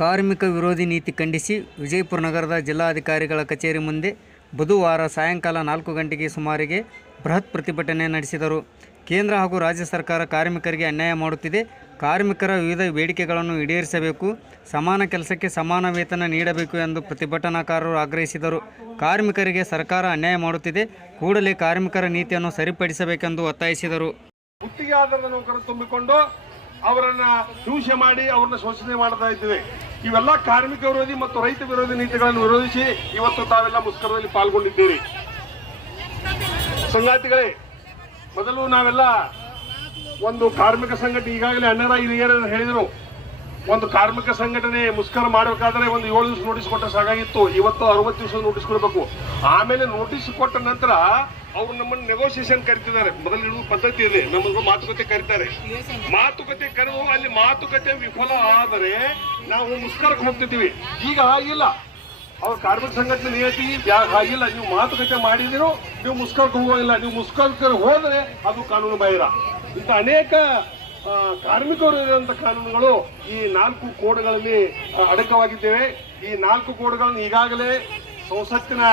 ಕಾರ್ಮಿಕ ವಿರೋಧಿ ನೀತಿ ಖಂಡಿಸಿ ವಿಜಯಪುರ ನಗರದ ಜಿಲ್ಲಾಧಿಕಾರಿಗಳ ಕಚೇರಿ ಮುಂದೆ ಬುಧವಾರ ಸಾಯಂಕಾಲ ನಾಲ್ಕು ಗಂಟೆಗೆ ಸುಮಾರಿಗೆ ಬೃಹತ್ ಪ್ರತಿಭಟನೆ ನಡೆಸಿದರು. ಕೇಂದ್ರ ಹಾಗೂ ರಾಜ್ಯ ಸರ್ಕಾರ ಕಾರ್ಮಿಕರಿಗೆ ಅನ್ಯಾಯ ಮಾಡುತ್ತಿದೆ. ಕಾರ್ಮಿಕರ ವಿವಿಧ ಬೇಡಿಕೆಗಳನ್ನು ಈಡೇರಿಸಬೇಕು, ಸಮಾನ ಕೆಲಸಕ್ಕೆ ಸಮಾನ ವೇತನ ನೀಡಬೇಕು ಎಂದು ಪ್ರತಿಭಟನಾಕಾರರು ಆಗ್ರಹಿಸಿದರು. ಕಾರ್ಮಿಕರಿಗೆ ಸರ್ಕಾರ ಅನ್ಯಾಯ ಮಾಡುತ್ತಿದೆ. ಕೂಡಲೇ ಕಾರ್ಮಿಕರ ನೀತಿಯನ್ನು ಸರಿಪಡಿಸಬೇಕೆಂದು ಒತ್ತಾಯಿಸಿದರು. ತುಂಬಿಕೊಂಡು ಅವರನ್ನ ಹಿಂಸೆ ಮಾಡಿ ಅವರನ್ನ ಶೋಷಣೆ ಮಾಡ್ತಾ ಇದ್ದೇವೆ. ಇವೆಲ್ಲ ಕಾರ್ಮಿಕ ವಿರೋಧಿ ಮತ್ತು ರೈತ ವಿರೋಧಿ ನೀತಿಗಳನ್ನು ವಿರೋಧಿಸಿ ಇವತ್ತು ತಾವೆಲ್ಲ ಮುಷ್ಕರದಲ್ಲಿ ಪಾಲ್ಗೊಂಡಿದ್ದೀರಿ. ಸಂಗಾತಿಗಳೇ, ಮೊದಲು ನಾವೆಲ್ಲ ಒಂದು ಕಾರ್ಮಿಕ ಸಂಘಟನೆ ಈಗಾಗಲೇ ಅಣ್ಣರ ಹಿರಿಯರ ಹೇಳಿದರು. ಒಂದು ಕಾರ್ಮಿಕ ಸಂಘಟನೆ ಮುಷ್ಕರ ಮಾಡಬೇಕಾದ್ರೆ ಒಂದು ಏಳು ದಿವಸ ನೋಟಿಸ್ ಕೊಟ್ಟರೆ ಸಾಕಾಗಿತ್ತು. ಇವತ್ತು ಅರವತ್ತು ದಿವಸ ನೋಟಿಸ್ ಕೊಡಬೇಕು. ಆಮೇಲೆ ನೋಟಿಸ್ ಕೊಟ್ಟ ನಂತರ ಅವ್ರು ನಮ್ಮನ್ನು ನೆಗೋಸಿಯೇಷನ್ ಕರಿತಿದ್ದಾರೆ. ಮೊದಲು ಇರುವ ಪದ್ಧತಿ ಇದೆ. ನಮ್ಮನ್ನು ಮಾತುಕತೆ ಕರೀತಾರೆ. ಮಾತುಕತೆ ಕರೆದು ಅಲ್ಲಿ ಮಾತುಕತೆ ವಿಫಲ ಆದರೆ ನಾವು ಮುಷ್ಕರಕ್ಕೆ ಹೋಗ್ತಿದ್ದೀವಿ. ಈಗ ಆಗಿಲ್ಲ ಅವ್ರ ಕಾರ್ಮಿಕ ಸಂಘಟನೆ ನಿಯತಿ ಹಾಗಿಲ್ಲ. ನೀವು ಮಾತುಕತೆ ಮಾಡಿದಿರೋ ನೀವು ಮುಷ್ಕರಕ್ಕೆ ಹೋಗೋದಿಲ್ಲ ನೀವು ಮುಷ್ಕರಕ್ಕೆ ಹೋದರೆ ಅದು ಕಾನೂನು ಬಾಹಿರ. ಇಂಥ ಅನೇಕ ಕಾರ್ಮಿಕರು ಇರುವಂತ ಕಾನೂನುಗಳು ಈ ನಾಲ್ಕು ಕೋಡ್ಗಳಲ್ಲಿ ಅಡಕವಾಗಿದ್ದೇವೆ. ಈ ನಾಲ್ಕು ಕೋಡ್ಗಳನ್ನು ಈಗಾಗಲೇ ಸಂಸತ್ತಿನ